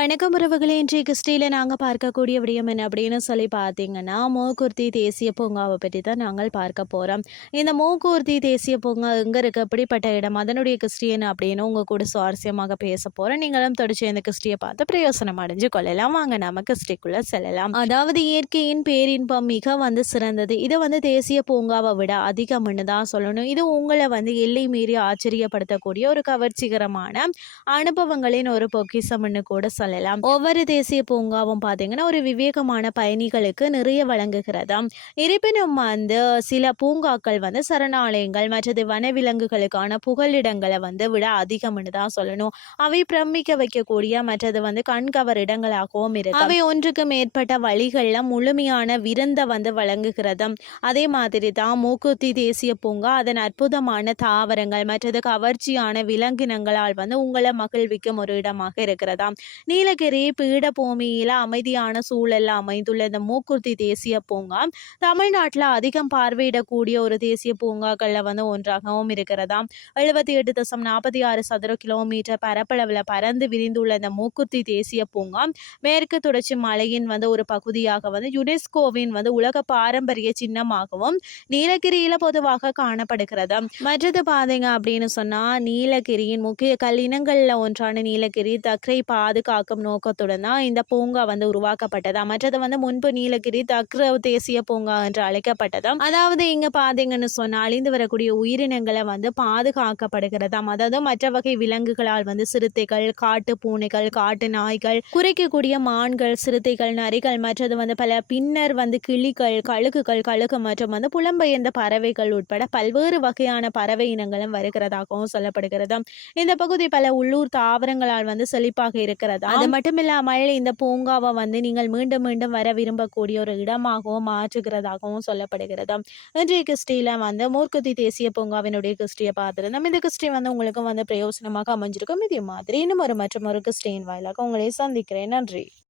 இன்றைய கிறிஸ்டியில் நாங்கள் பார்க்கக்கூடிய விடயம் என்ன அப்படின்னு சொல்லி பார்த்தீங்கன்னா மூக்குர்த்தி தேசிய பூங்காவை பற்றி தான் நாங்கள் பார்க்க போகிறோம் இந்த மூக்குர்த்தி தேசிய பூங்கா எங்கே இருக்குது அப்படிப்பட்ட இடம் அதனுடைய கிறிஸ்டியன் அப்படின்னு உங்கள் கூட சுவாரஸ்யமாக பேச போகிறோம் நீங்களும் தொடர்ச்சி இந்த கிறிஸ்டியை பார்த்து பிரயோசனம் அடைஞ்சு கொள்ளலாம். வாங்க நம்ம கிறிஸ்டிக்குள்ளே செல்லலாம். அதாவது இயற்கையின் பேரின்பம் மிக வந்து சிறந்தது. இதை வந்து தேசிய பூங்காவை விட அதிகம்னு தான் சொல்லணும். இது உங்களை வந்து எல்லை மீறி ஆச்சரியப்படுத்தக்கூடிய ஒரு கவர்ச்சிகரமான அனுபவங்களின் ஒரு பொக்கிசம்னு கூட சொல்லலாம். ஒவ்வொரு தேசிய பூங்காவும் பார்த்தீங்கன்னா ஒரு விவேகமான பயணிகளுக்கு நிறைய வழங்குகிறது. இருப்பினும் வந்து சில பூங்காக்கள் வந்து சரணாலயங்கள் மற்றது வனவிலங்குகளுக்கான புகலிடங்களை வந்து விட அதிகம்னு தான் சொல்லணும். அவை பிரமிக்க வைக்கக்கூடிய மற்றது வந்து கண்கவர் இடங்களாகவும் இருக்கு அவை ஒன்றுக்கு மேற்பட்ட வழிகளில் முழுமையான விருந்தை வந்து வழங்குகிறது. அதே மாதிரி தான் மூக்குத்தி தேசிய பூங்கா அதன் அற்புதமான தாவரங்கள் மற்றது கவர்ச்சியான விலங்கினங்களால் வந்து உங்களை மகிழ்விக்கும் ஒரு இடமாக இருக்கிறதாம். நீலகிரி பீடபூமியில் அமைதியான சூழலில் அமைந்துள்ள இந்த மூக்குர்த்தி தேசிய பூங்கா தமிழ்நாட்டில் அதிகம் பார்வையிடக்கூடிய ஒரு தேசிய பூங்காக்களில் வந்து ஒன்றாகவும் இருக்கிறதாம். எழுபத்தி எட்டு தசம் நாற்பத்தி ஆறு சதுர கிலோமீட்டர் பரப்பளவில் பறந்து விரிந்துள்ள இந்த மூக்குர்த்தி தேசிய பூங்கா மேற்கு தொடர்ச்சி மலையின் வந்து ஒரு பகுதியாக வந்து யுனெஸ்கோவின் வந்து உலக பாரம்பரிய சின்னமாகவும் நீலகிரியில் பொதுவாக காணப்படுகிறது மற்றது பாதைங்க அப்படின்னு சொன்னால் நீலகிரியின் முக்கிய கல் இனங்களில் ஒன்றான நீலகிரி தக்ரை பாதுகாக்கும் நோக்கத்துடன் தான் இந்த பூங்கா வந்து உருவாக்கப்பட்டதா. மற்றது வந்து முன்பு நீலகிரி தக்ர தேசிய பூங்கா என்று அழைக்கப்பட்டதாம். அதாவது இங்க பாத்தீங்கன்னு சொன்னா அழிந்து வரக்கூடிய உயிரினங்களை வந்து பாதுகாக்கப்படுகிறதாம். அதாவது மற்ற வகை விலங்குகளால் வந்து சிறுத்தைகள் காட்டு பூனைகள் காட்டு நாய்கள் குறைக்கக்கூடிய மான்கள் சிறுத்தைகள் நரிகள் மற்றது வந்து பல பின்னர் வந்து கிளிகள் கழுகுகள் கழுகு மற்றும் வந்து புலம்பெயர்ந்த பறவைகள் உட்பட பல்வேறு வகையான பறவை இனங்களும் வருகிறதாகவும் சொல்லப்படுகிறது இந்த பகுதி பல உள்ளூர் தாவரங்களால் வந்து செழிப்பாக இருக்கிறதா அது மட்டும் இல்லாமல் இந்த பூங்காவை வந்து நீங்கள் மீண்டும் மீண்டும் வர விரும்பக்கூடிய ஒரு இடமாகவும் மாற்றுகிறதாகவும் சொல்லப்படுகிறது. இன்றைய கிறிஸ்டியில் வந்து மூர்க்குத்தி தேசிய பூங்காவினுடைய கிறிஸ்டியை பார்த்துருந்தோம். இந்த கிறிஸ்டி வந்து உங்களுக்கும் வந்து பிரயோசனமாக அமைஞ்சிருக்கும். இதே மாதிரி இன்னும் ஒரு மற்றும் ஒரு கிறிஸ்டியின் வாயிலாக உங்களை சந்திக்கிறேன். நன்றி.